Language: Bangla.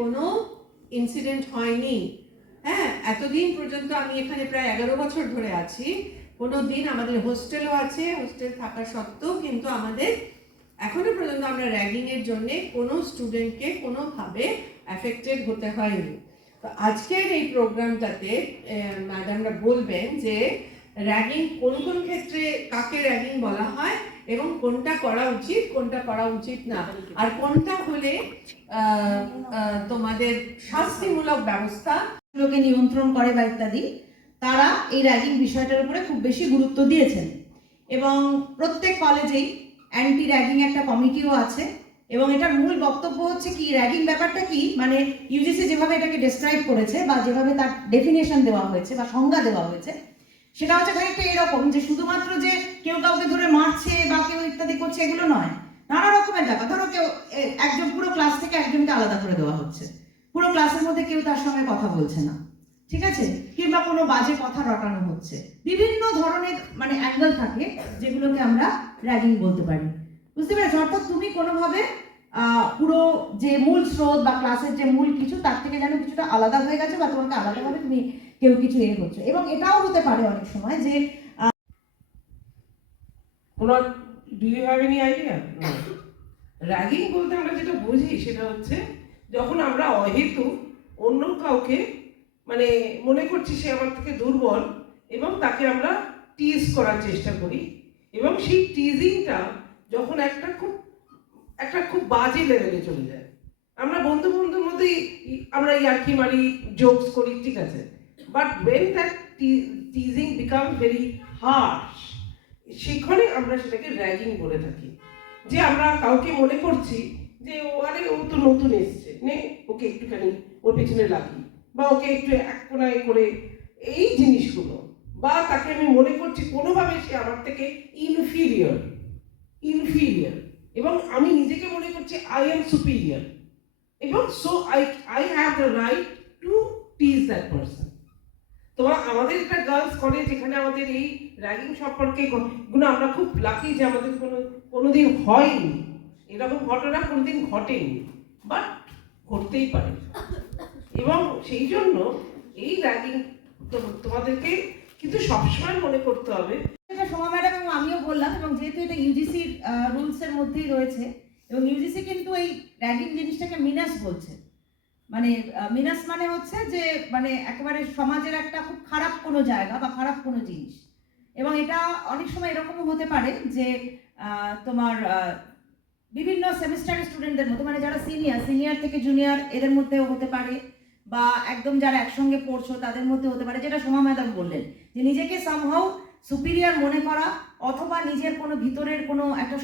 কোনো ইনসিডেন্ট হয়নি। হ্যাঁ, এতদিন পর্যন্ত আমি এখানে প্রায় 11 বছর ধরে আছি, কোনো দিন আমাদের হোস্টেলও আছে, হোস্টেল থাকা সত্ত্বেও কিন্তু আমাদের এখনো পর্যন্ত আমরা র্যাগিংয়ের জন্যে কোনো স্টুডেন্টকে কোনোভাবে অ্যাফেক্টেড হতে হয়নি। তো আজকের এই প্রোগ্রামটাতে ম্যাডামরা বলবেন যে র্যাগিং কোন কোন ক্ষেত্রে কাকে র্যাগিং বলা হয় এবং কোনটা করা উচিত কোনটা করা উচিত না, আর কোনটা হলে তোমাদের শাস্তিমূলক ব্যবস্থা লোকে নিয়ন্ত্রণ করে বা ইত্যাদি, তারা এই র্যাগিং বিষয়টার উপরে খুব বেশি গুরুত্ব দিয়েছেন। এবং প্রত্যেক কলেজেই অ্যান্টি র্যাগিং একটা কমিটিও আছে। এবং এটার মূল বক্তব্য হচ্ছে কি, র্যাগিং ব্যাপারটা কি, মানে ইউজিসি যেভাবে এটাকে ডেসক্রাইব করেছে বা যেভাবে তার ডেফিনেশন দেওয়া হয়েছে বা সংজ্ঞা দেওয়া হয়েছে, সেটা হচ্ছে খানিকটা এরকম যে শুধুমাত্র যে কেউ কাউকে ধরে মারছে বা কেউ ইত্যাদি করছে এগুলো নয়, নানা রকমের ব্যাপার। ধরো কেউ একজন পুরো ক্লাস থেকে একজনকে আলাদা করে দেওয়া হচ্ছে, পুরো ক্লাসের মধ্যে কেউ তার সঙ্গে কথা বলছে না, ঠিক আছে, কিংবা কোনো বাজে কথা রটানো হচ্ছে, বিভিন্ন ধরনের মানে অ্যাঙ্গেল থাকে যেগুলোকে আমরা র্যাগিং বলতে পারি। বুঝতে পেরেছো? অর্থাৎ তুমি কোনোভাবে পুরো যে মূল স্রোত বা ক্লাসের যে মূল কিছু তার থেকে যেন কিছুটা আলাদা হয়ে গেছে বা তোমাকে আলাদাভাবে তুমি কেউ কিছু করছো। এবং এটাও হতে পারে অনেক সময় যে do you have any idea? Ragging বলতে আমরা যেটা বুঝি সেটা হচ্ছে যখন আমরা অহেতুক অন্য কাউকে মানে মনে করছি সে আমার থেকে দুর্বল এবং তাকে আমরা টিজ করার চেষ্টা করি, এবং সেই টিজিংটা যখন একটা খুব বাজে লেভেলে চলে যায়। আমরা বন্ধুর মধ্যেই আমরা ইয়ার্কি মারি, জোকস করি, ঠিক আছে, but when that teasing becomes very harsh, সেখানে আমরা সেটাকে র্যাগিং বলে থাকি। যে আমরা কাউকে মনে করছি যে ও তো নতুন এসছে, নে ওকে একটুখানি ওর পেছনে লাগি, বা ওকে একটু এক কোনায় করে এই জিনিসগুলো, বা তাকে আমি মনে করছি কোনোভাবে সে আমার থেকে ইনফিরিয়র, এবং আমি নিজেকে মনে করছি আই এম সুপিরিয়র, এবং so I have the right to tease that person. তোমার আমাদের একটা গার্লস কলেজ, যেখানে আমাদের এই র্যাগিং সম্পর্কে গুলো আমরা খুব লাকি যে আমাদের কোনোদিন হয়নি, এরকম ঘটনা কোনোদিন ঘটেনি, বাট ঘটতেই পারে। এবং সেই জন্য এই র্যাগিং তোমাদেরকে কিন্তু সবসময় মনে করতে হবে। এটা সোমা ম্যাডাম এবং আমিও বললাম, এবং যেহেতু এটা ইউজিসির রুলসের মধ্যেই রয়েছে, এবং ইউজিসি কিন্তু এই র্যাগিং জিনিসটাকে মিনাস বলছে। মানে মিনাস মানে হচ্ছে যে মানে একেবারে সমাজের একটা খুব খারাপ কোনো জায়গা বা খারাপ কোনো জিনিস। এবং এটা অনেক সময় এরকমও হতে পারে যে তোমার বিভিন্ন সেমিস্টারের স্টুডেন্টদের মধ্যে, মানে যারা সিনিয়র থেকে জুনিয়র এদের মধ্যেও হতে পারে, বা একদম যারা একসঙ্গে পড়ছো তাদের মধ্যে হতে পারে, যেটা সোমা ম্যাডাম বললেন যে নিজেকে সামহাউ সুপিরিয়র মনে করা, অথবা নিজের কোনো ভিতরের কোনো একটা